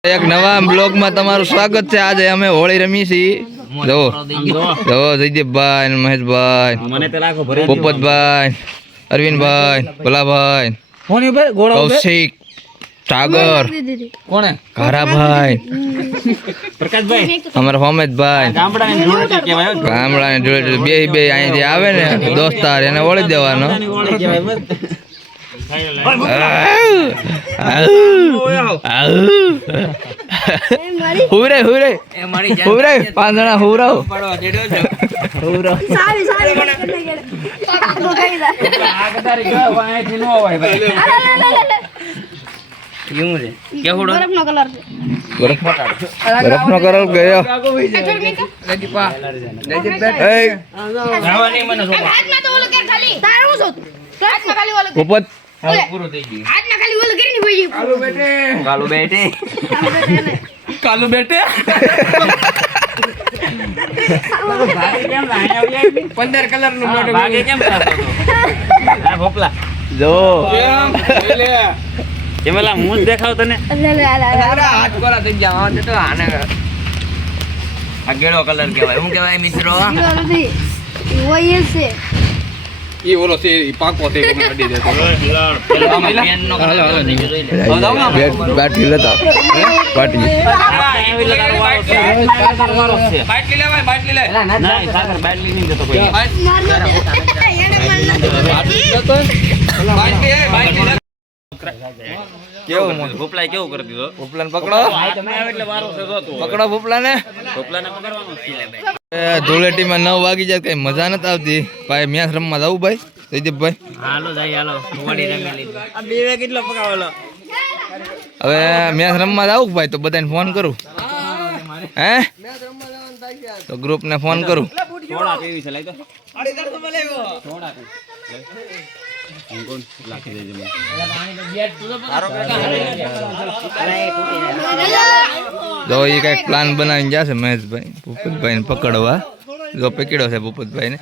એક નવા બ્લોગમાં તમારું સ્વાગત છે। આજે અમે હોળી રમી છીએ। જો જયદીપભાઈ, મહેશભાઈ, પોપતભાઈ, અરવિંદભાઈ, ભોલાભાઈ, કૌશિક, સાગર, ઘારાભાઈ, અમારા હોમેદભાઈ, ગામડાને જોડે બે અહીંથી આવે ને દોસ્તાર એને ઓળી દેવાનો। હુરે હુરે હુરે 5 જણા હુરાવ બરફનો કલર ગયો। પોપત પૂરો થઈ ગયો। આજના ખાલી ઓલ કરીને ભાઈ કાલુ બેટે 15 કલર નું મોટો ભાગે કેમ થતો આ ભોપલા જો કેમેલા મું દેખાવ તને હાથ કોરા થઈ ગયા આ તો આને આ ગેળો કલર કહેવાય હું કહેવાય મિત્રો ઓય છે ઈ ઓલો છે ઈ પાકો છે કે મને દે તો પેન નો બાટલી લેતા બાટલી બાટલી લેવાય બાટલી લે ના સાગર બાટલી નહીં દેતો કોઈ બાટલી કેવું ભોપલાય કેવું કરી દીધો ભોપલાને પકડો તમે આવે એટલે વારો છે જોતો પકડો ભોપલાને પકડવાનું છે ધૂળેટીમાં 9 વાગી જાય કઈ મજા નથી આવતી ભાઈ મેચ રમવા જાવું ભાઈ જયદીપભાઈ હાલો જાય હાલો કબડ્ડી રમી લીધી આ બે વે કેટલો પકાવેલો હવે મેચ રમવા જાવું ભાઈ તો બધાને ફોન કરું હે મેચ રમવા જવાનું થાય તો ગ્રુપ ને ફોન કરું થોડા કેવી છે લઈ તો આડી કર તો બોલેવો થોડા કોણ લાખી દેજે મને જો એ કઈક પ્લાન બનાવીને જશે મહેશભાઈ ભૂપતભાઈ ને પકડવા જો પકડ્યો છે ભૂપતભાઈ ને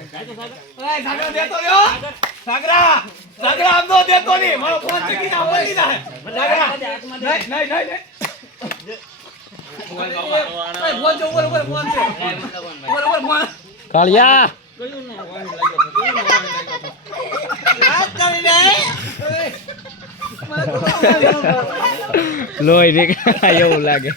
કાળિયા લોહી નીકળે એવું લાગે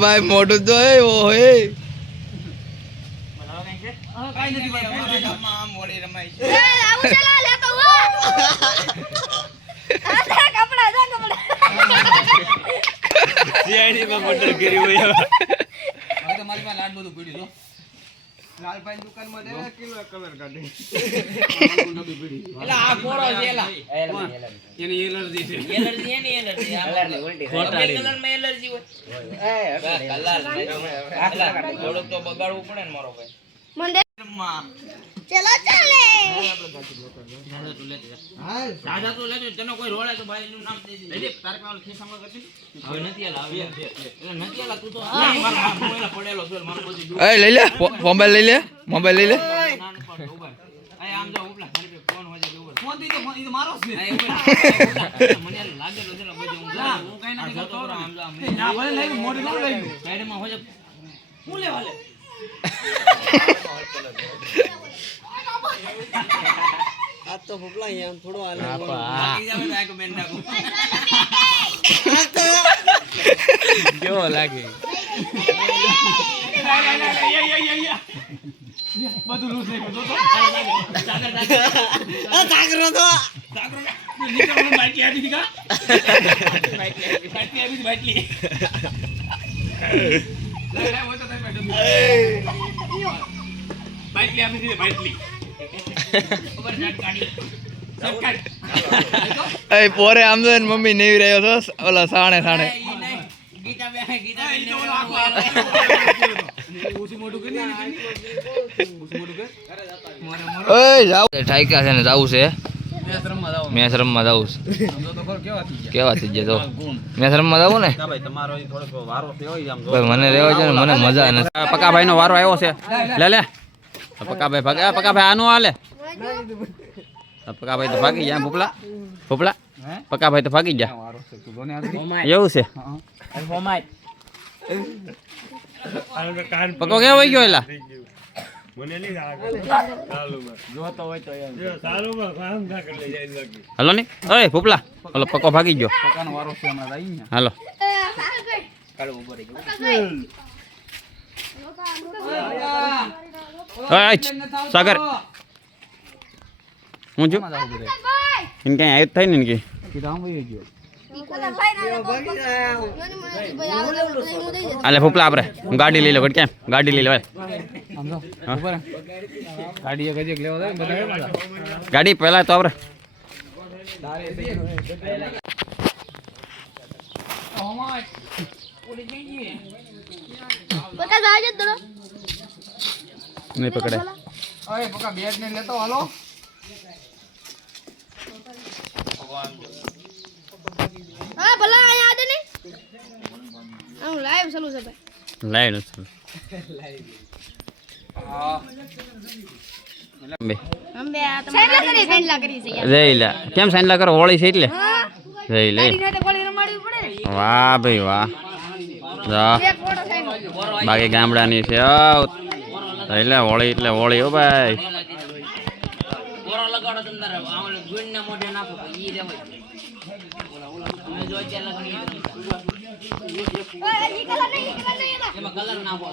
ભાઈ મોટું તો હે વો હે લાલભાઈ દુકાન માં દે કિલો કલર કાઢી એલા આ કોરો છે એલા એની એલર્જી છે એની એલર્જી આ ઉલટી કલર માં એલર્જી હોય કલર થોડું તો બગાડવું પડે ને મારો ભાઈ મંદિર માં ચલો ચાલે દાદા તું લેતે હા દાદા તું લેતે તને કોઈ રોળે તો ભાઈ નું નામ દે દે લે તારે કાલ ખિસ્સામાં કરતી હવે નથી આલા એટલે નથી આલા તું તો મારા મોબાઈલ પડેલો છે મારો બધું એ લઈ લે મોબાઈલ લઈ લે મોબાઈલ લઈ લે આ આમ જો ઉપલા ફોન હોય છે ફોન દી તો ઈ તો મારો છે મને લાગેલો છે બધું હું કઈ નથી કરતો આમ જો ના ભલે લઈ મોઢું ન લઈ સાઈડમાં હોય હું લેવા લે આ તો ભોપલા અહીંયા થોડો હાલે બાકી જાવ તો બેન નાખો કેવો લાગે બધું લૂસ થઈ ગયું તો સાગર નીકળો બાઈક આવી દીકા બાઈક આવી બાઈક લે હોય તો તમે બેઠો બાઈક લે આપી દીધી બાઈક લી ઉપર જાટ ગાડી સરકાટ એ પોરે આમ તો મમ્મી નેવી રહ્યો તો ઓલા સાણે ગીતા બે ઓય જાવ ઠાઈકા છે ને જાવું છે મેચ રમવા જાવું છે કેવા થઈ જાય તો મેચ રમવા જાવું ને મને રહેવા છે ને મને મજા નથી. પકાભાઈ નો વારો આવ્યો છે. લે લે પકાભાઈ આનું હાલે. પકાભાઈ તો ભાગી ગયા. ભૂપલા ભૂપલા પકાભાઈ તો ભાગી ગયા એવું છે. પકો ક્યાં વહી ગયો એલા હાલો ને ઓય ભૂપલા હાલો પકો ભાગી ગયો હાલો સાગર હું છું એને કઈ આયત થાય ને કે અલે ભૂપલા આપણે હું ગાડી લઈ લો કેમ ગાડી લઈ લો ગાડી પહેલા તો આપણે નહીં પકડે હા ભલા અહીંયા આદે ને હું લાઈવ ચાલુ છે ભાઈ લાઈવ નથી અંબે આ તમારી સાઈડલા કરી છે યાર જઈલા કેમ સાઈડલા કરો હોળી છે એટલે જઈ લે ગાડી સાથે ગોળી રમાડવી પડે ને વાહ ભાઈ વાહ જા એક ફોટો સાઈડ બાકી ગામડાની છે એટલે હોળી એટલે હોળી હો ભાઈ બોરો લગાડો તમતાર આમલે ગુણના મોઢે નાખો ઈ રેવાય તમે જો ચાલ લગણી ઓય ઈ કલર નહીં એમાં કલર નાખો